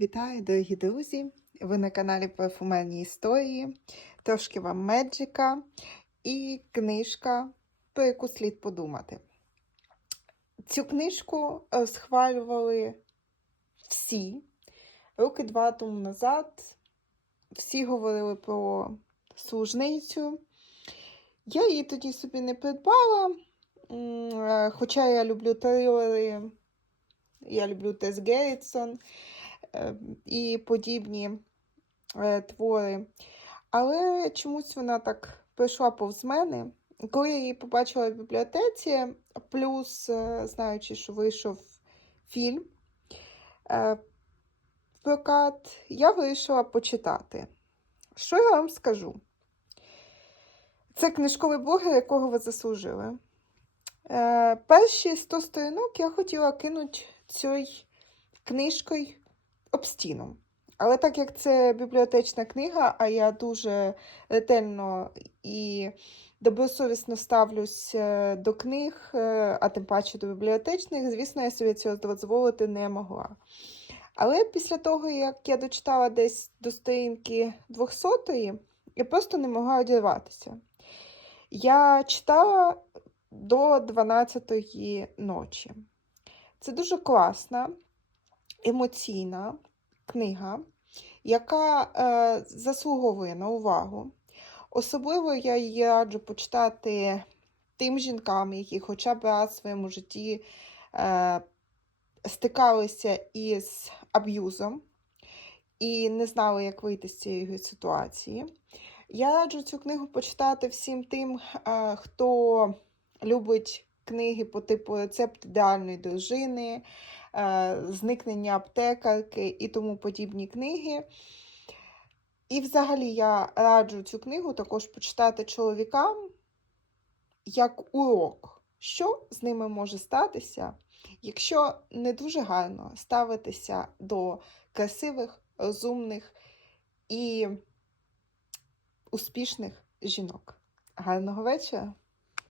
Вітаю, дорогі друзі! Ви на каналі Парфумерні історії, трошки вам меджика і книжка, про яку слід подумати. Цю книжку е, схвалювали всі. Роки два тому назад всі говорили про служницю. Я її тоді собі не придбала, е, хоча я люблю трилери, я люблю Тес Геррітсон е, і подібні е, твори. Але чомусь вона так пройшла повз мене. Коли я її побачила в бібліотеці, плюс, е, знаючи, що вийшов фільм е, прокат, я вирішила почитати. Що я вам скажу? Це книжковий блогер, якого ви заслужили. Перші 100 сторінок я хотіла кинути цією книжкою об стіну. Але так як це бібліотечна книга, а я дуже ретельно і добросовісно ставлюсь е, до книг, е, а тим паче до бібліотечних, звісно, я собі цього дозволити не могла. Але після того, як я дочитала десь до сторінки 200-ї, я просто не могла одірватися. Я читала до 12-ї ночі. Це дуже класна, емоційна книга, яка е, заслуговує на увагу. Особливо я її раджу почитати тим жінкам, які хоча б раз в своєму житті е, стикалися із аб'юзом і не знали, як вийти з цієї ситуації. Я раджу цю книгу почитати всім тим, е, хто любить книги по типу рецепт ідеальної дружини, зникнення аптекарки і тому подібні книги. І взагалі я раджу цю книгу також почитати чоловікам як урок, що з ними може статися, якщо не дуже гарно ставитися до красивих, розумних і успішних жінок. Гарного вечора!